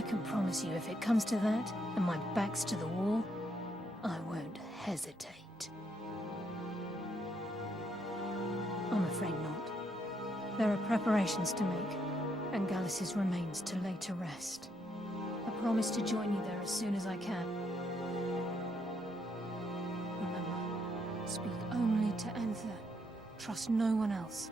I can promise you if it comes to that, and my back's to the wall, I won't hesitate. I'm afraid not. There are preparations to make, and Gallus's remains to lay to rest. I promise to join you there as soon as I can. Remember, speak only to Enther. Trust no one else.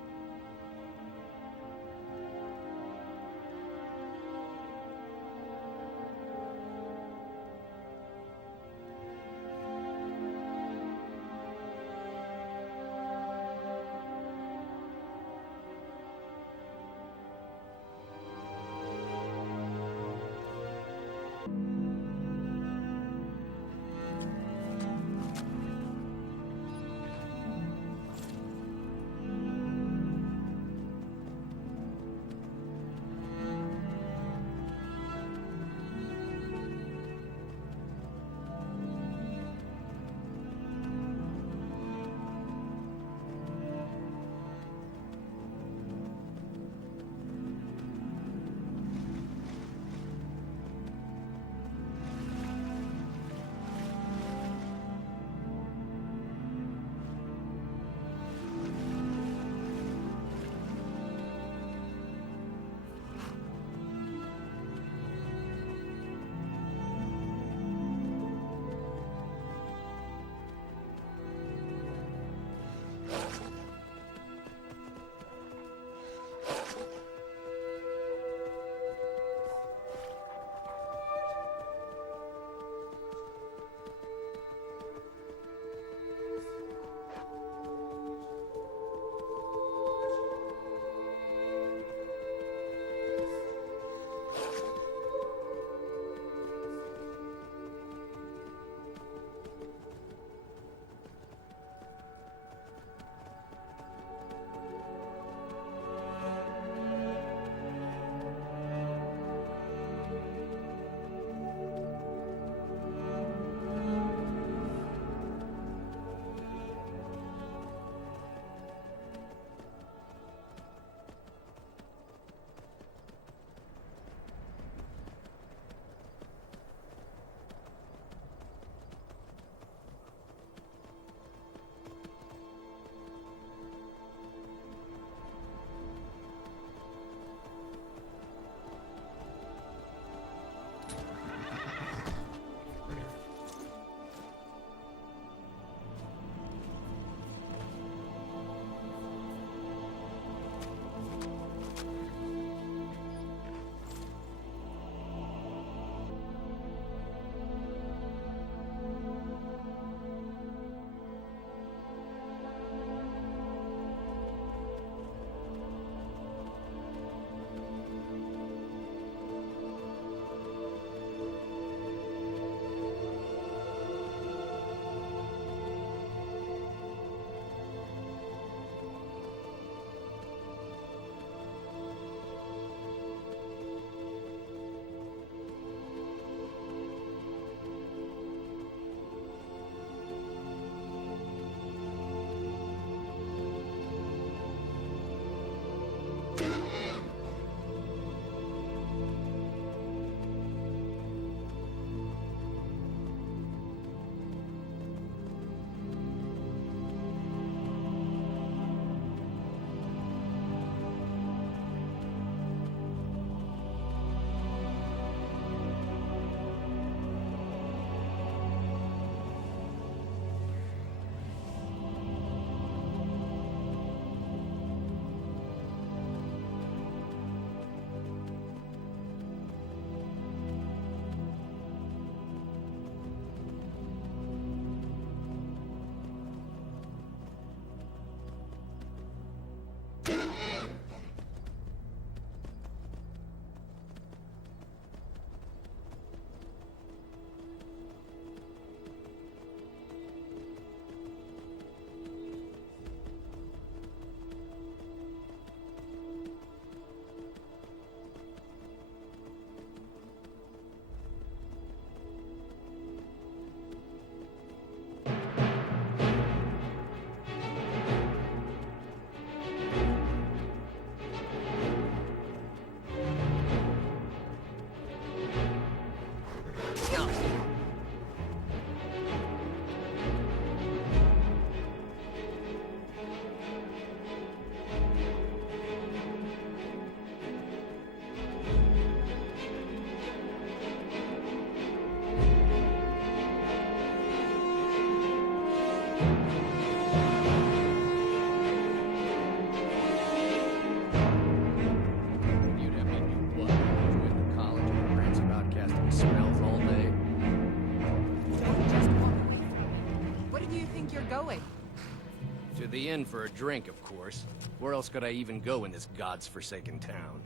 To the inn for a drink, of course. Where else could I even go in this god's-forsaken town?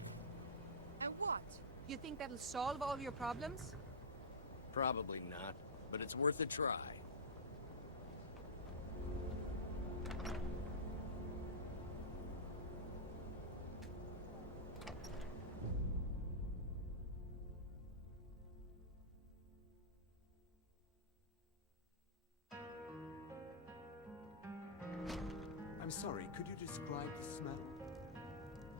And what? You think that'll solve all your problems? Probably not, but it's worth a try. I'm sorry, could you describe the smell?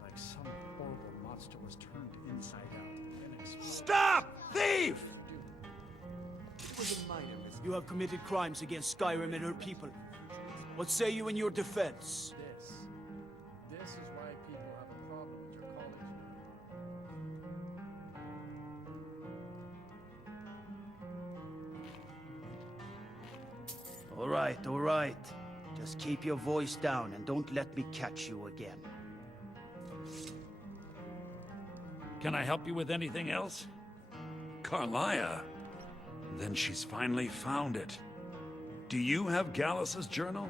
Like some horrible monster was turned inside out and exploded. Stop! Thief! It was a minor mistake. You have committed crimes against Skyrim and her people. What say you in your defense? This is why people have a problem with your college. All right. Just keep your voice down and don't let me catch you again. Can I help you with anything else? Carlia? Then she's finally found it. Do you have Gallus's journal?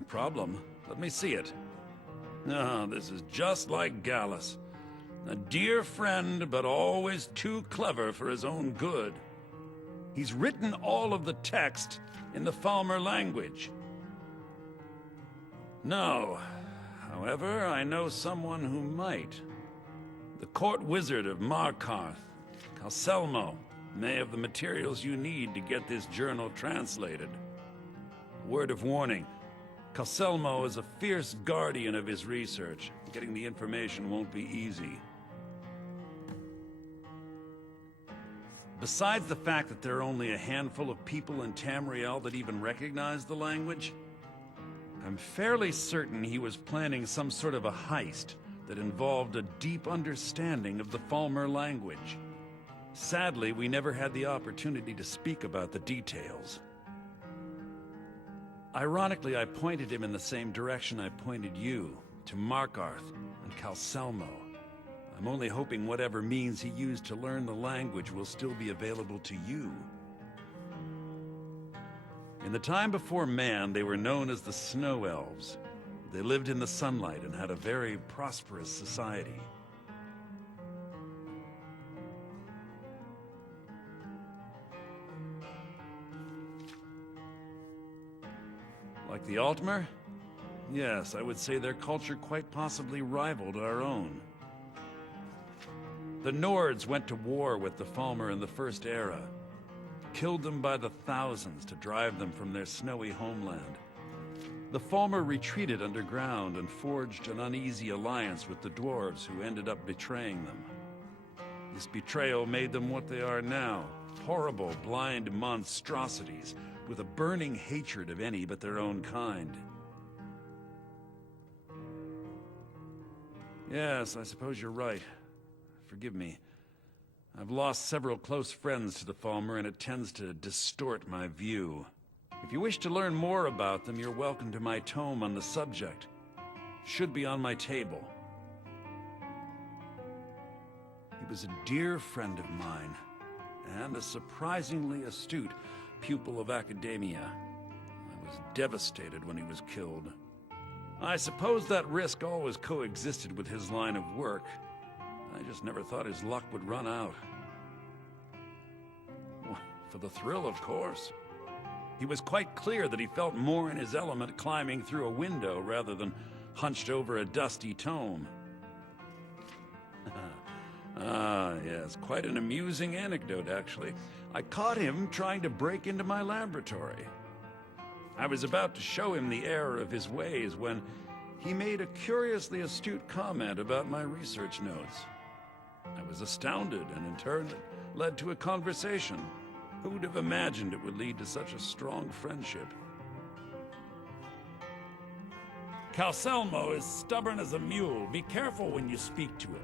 A problem? Let me see it. No, this is just like Gallus. A dear friend, but always too clever for his own good. He's written all of the text in the Falmer language. No. However, I know someone who might. The court wizard of Markarth, Calselmo, may have the materials you need to get this journal translated. Word of warning, Calselmo is a fierce guardian of his research. Getting the information won't be easy. Besides the fact that there are only a handful of people in Tamriel that even recognize the language, I'm fairly certain he was planning some sort of a heist that involved a deep understanding of the Falmer language. Sadly, we never had the opportunity to speak about the details. Ironically, I pointed him in the same direction I pointed you, to Markarth and Calselmo. I'm only hoping whatever means he used to learn the language will still be available to you. In the time before man, they were known as the Snow Elves. They lived in the sunlight and had a very prosperous society. Like the Altmer? Yes, I would say their culture quite possibly rivaled our own. The Nords went to war with the Falmer in the First Era, killed them by the thousands to drive them from their snowy homeland. The Falmer retreated underground and forged an uneasy alliance with the dwarves who ended up betraying them. This betrayal made them what they are now, horrible, blind monstrosities with a burning hatred of any but their own kind. Yes, I suppose you're right. Forgive me. I've lost several close friends to the Falmer, and it tends to distort my view. If you wish to learn more about them, you're welcome to my tome on the subject. Should be on my table. He was a dear friend of mine, and a surprisingly astute pupil of academia. I was devastated when he was killed. I suppose that risk always coexisted with his line of work. I just never thought his luck would run out. Well, for the thrill, of course. He was quite clear that he felt more in his element climbing through a window rather than hunched over a dusty tome. Yes, quite an amusing anecdote, actually. I caught him trying to break into my laboratory. I was about to show him the error of his ways when he made a curiously astute comment about my research notes. I was astounded, and in turn it led to a conversation. Who would have imagined it would lead to such a strong friendship? Calselmo is stubborn as a mule. Be careful when you speak to him.